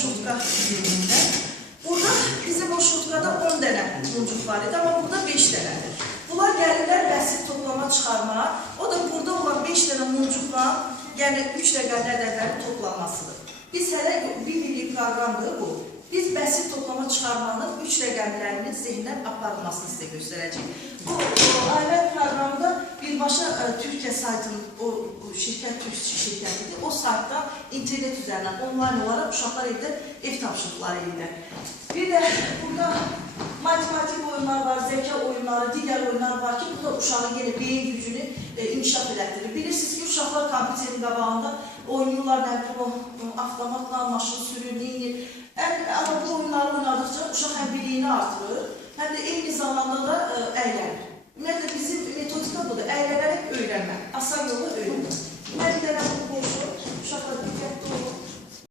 şotka bölümünde. Burada bizim o şotkada 10 dənə muncuq var idi, amma burada 5 dənədir. Bunlar gəlirlər bəsit toplama çıxarmağa. O da burada olan 5 dənə muncuqla, yəni 3 rəqəmli ədədlərin toplanmasıdır. Biz hələ bir illik proqramdır bu. Biz bəsit toplama çıxarmanın 3 rəqəmlərinin zehndən aparılmasını sizə göstərəcəyik. Bu o, ailə proqramında birbaşa ə, Türkiyə saytının o, şirkət Türk şirkətidir. O saytdan internet üzərindən onlayn olaraq uşaqlar evdə ev tapşırıqları edirlər. Bir də burada matematik oyunlar var, zeka oyunları, digər oyunlar var ki, bu da uşağın yenə beyin gücünü e, inkişaf elətdirir. Bilirsiniz ki, uşaqlar kompüterin qabağında oynayırlar, nə bilim, o, avtomatla maşın. Ən, amma bu oyunları oynadıkça uşaq həm biliyini artırır, həm də eyni zamanda da e, əylənir. Ümumiyyətlə